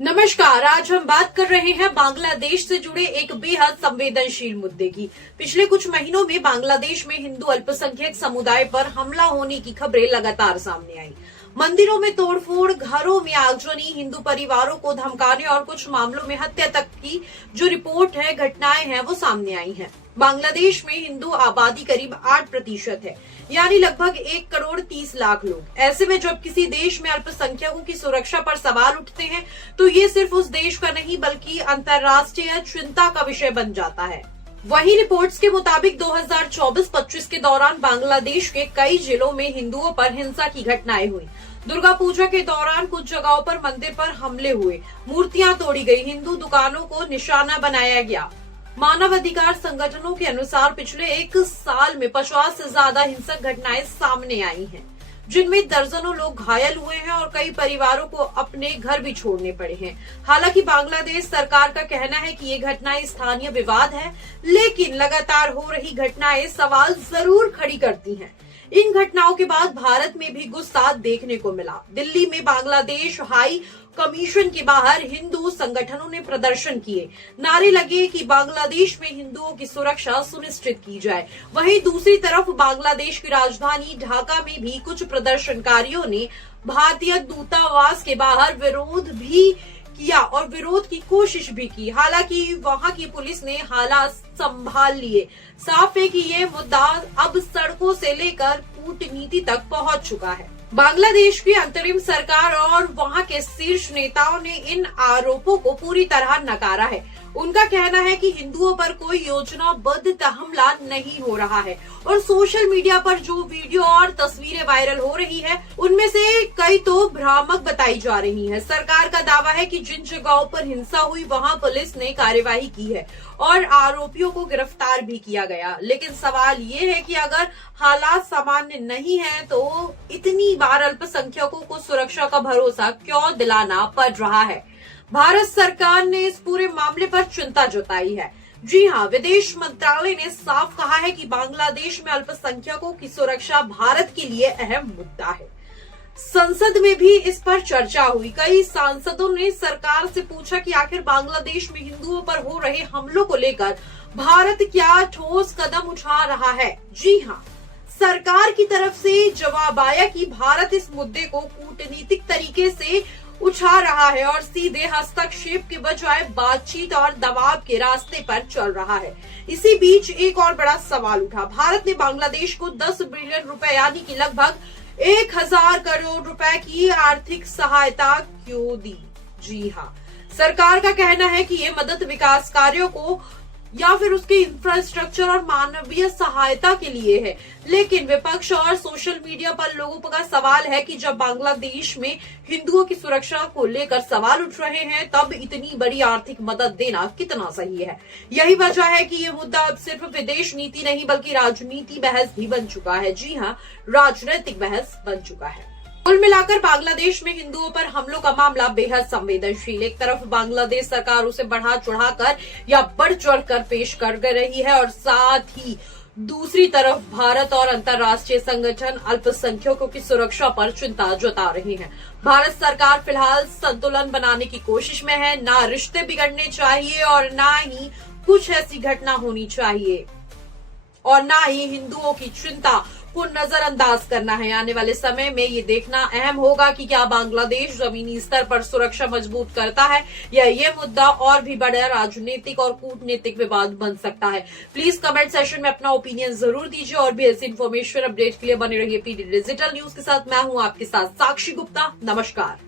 नमस्कार। आज हम बात कर रहे हैं बांग्लादेश से जुड़े एक बेहद संवेदनशील मुद्दे की। पिछले कुछ महीनों में बांग्लादेश में हिंदू अल्पसंख्यक समुदाय पर हमला होने की खबरें लगातार सामने आई। मंदिरों में तोड़फोड़, घरों में आगजनी, हिंदू परिवारों को धमकाने और कुछ मामलों में हत्या तक की जो रिपोर्ट है, घटनाएं हैं, वो सामने आई हैं। बांग्लादेश में हिंदू आबादी करीब 8% है, यानी लगभग 1,30,00,000 लोग। ऐसे में जब किसी देश में अल्पसंख्यकों की सुरक्षा पर सवाल उठते हैं तो ये सिर्फ उस देश का नहीं बल्कि अंतर्राष्ट्रीय चिंता का विषय बन जाता है। वहीं रिपोर्ट्स के मुताबिक 2024-25 के दौरान बांग्लादेश के कई जिलों में हिंदुओं पर हिंसा की घटनाएं हुई। दुर्गा पूजा के दौरान कुछ जगहों पर मंदिर पर हमले हुए, मूर्तियां तोड़ी गई, हिंदू दुकानों को निशाना बनाया गया। मानवाधिकार संगठनों के अनुसार पिछले 1 साल में 50 से ज्यादा हिंसक घटनाएं सामने आई हैं, जिनमें दर्जनों लोग घायल हुए हैं और कई परिवारों को अपने घर भी छोड़ने पड़े हैं। हालांकि बांग्लादेश सरकार का कहना है कि ये घटनाएं स्थानीय विवाद है, लेकिन लगातार हो रही घटनाएं सवाल जरूर खड़ी करती हैं। इन घटनाओं के बाद भारत में भी गुस्सा देखने को मिला। दिल्ली में बांग्लादेश हाई कमीशन के बाहर हिंदू संगठनों ने प्रदर्शन किए, नारे लगे कि बांग्लादेश में हिंदुओं की सुरक्षा सुनिश्चित की जाए। वहीं दूसरी तरफ बांग्लादेश की राजधानी ढाका में भी कुछ प्रदर्शनकारियों ने भारतीय दूतावास के बाहर विरोध भी किया और विरोध की कोशिश भी की। हालांकि वहां की पुलिस ने हालात संभाल लिए। साफ है कि ये मुद्दा अब सड़कों से लेकर कूटनीति तक पहुंच चुका है। बांग्लादेश की अंतरिम सरकार और वहां के शीर्ष नेताओं ने इन आरोपों को पूरी तरह नकारा है। उनका कहना है कि हिंदुओं पर कोई योजनाबद्ध हमला नहीं हो रहा है और सोशल मीडिया पर जो वीडियो और तस्वीरें वायरल हो रही है, उनमें से कई तो भ्रामक बताई जा रही हैं। सरकार का दावा है कि जिन जगहों पर हिंसा हुई वहां पुलिस ने कार्यवाही की है और आरोपियों को गिरफ्तार भी किया गया। लेकिन सवाल ये है कि अगर हालात सामान्य नहीं है तो इतनी बार अल्पसंख्यकों को सुरक्षा का भरोसा क्यों दिलाना पड़ रहा है? भारत सरकार ने इस पूरे मामले पर चिंता जताई है। जी हां, विदेश मंत्रालय ने साफ कहा है कि बांग्लादेश में अल्पसंख्यकों की सुरक्षा भारत के लिए अहम मुद्दा है। संसद में भी इस पर चर्चा हुई। कई सांसदों ने सरकार से पूछा कि आखिर बांग्लादेश में हिंदुओं पर हो रहे हमलों को लेकर भारत क्या ठोस कदम उठा रहा है। जी हां, सरकार की तरफ से जवाब आया कि भारत इस मुद्दे को कूटनीतिक तरीके से उठा रहा है और सीधे हस्तक्षेप के बजाय बातचीत और दबाव के रास्ते पर चल रहा है। इसी बीच एक और बड़ा सवाल उठा। भारत ने बांग्लादेश को 10 बिलियन रुपए यानी कि लगभग 1,000 करोड़ रुपए की आर्थिक सहायता क्यों दी? जी हाँ, सरकार का कहना है कि ये मदद विकास कार्यों को या फिर उसके इंफ्रास्ट्रक्चर और मानवीय सहायता के लिए है। लेकिन विपक्ष और सोशल मीडिया पर लोगों का सवाल है कि जब बांग्लादेश में हिंदुओं की सुरक्षा को लेकर सवाल उठ रहे हैं, तब इतनी बड़ी आर्थिक मदद देना कितना सही है। यही वजह है कि ये मुद्दा अब सिर्फ विदेश नीति नहीं बल्कि राजनीति बहस भी बन चुका है। जी हाँ, राजनीतिक बहस बन चुका है। कुल मिलाकर बांग्लादेश में हिंदुओं पर हमलों का मामला बेहद संवेदनशील। एक तरफ बांग्लादेश सरकार उसे बढ़ा चढ़ाकर या बढ़ चढ़कर पेश कर रही है और साथ ही दूसरी तरफ भारत और अंतर्राष्ट्रीय संगठन अल्पसंख्यकों की सुरक्षा पर चिंता जता रहे हैं। भारत सरकार फिलहाल संतुलन बनाने की कोशिश में है। ना रिश्ते बिगड़ने चाहिए और ना ही कुछ ऐसी घटना होनी चाहिए और ना ही हिंदुओं की चिंता को नजरअंदाज करना है। आने वाले समय में ये देखना अहम होगा कि क्या बांग्लादेश जमीनी स्तर पर सुरक्षा मजबूत करता है या ये मुद्दा और भी बड़ा राजनीतिक और कूटनीतिक विवाद बन सकता है। प्लीज कमेंट सेक्शन में अपना ओपिनियन जरूर दीजिए और भी ऐसी इन्फॉर्मेशन अपडेट के लिए बने रहिए पीडी डिजिटल न्यूज के साथ। मैं हूं आपके साथ साक्षी गुप्ता। नमस्कार।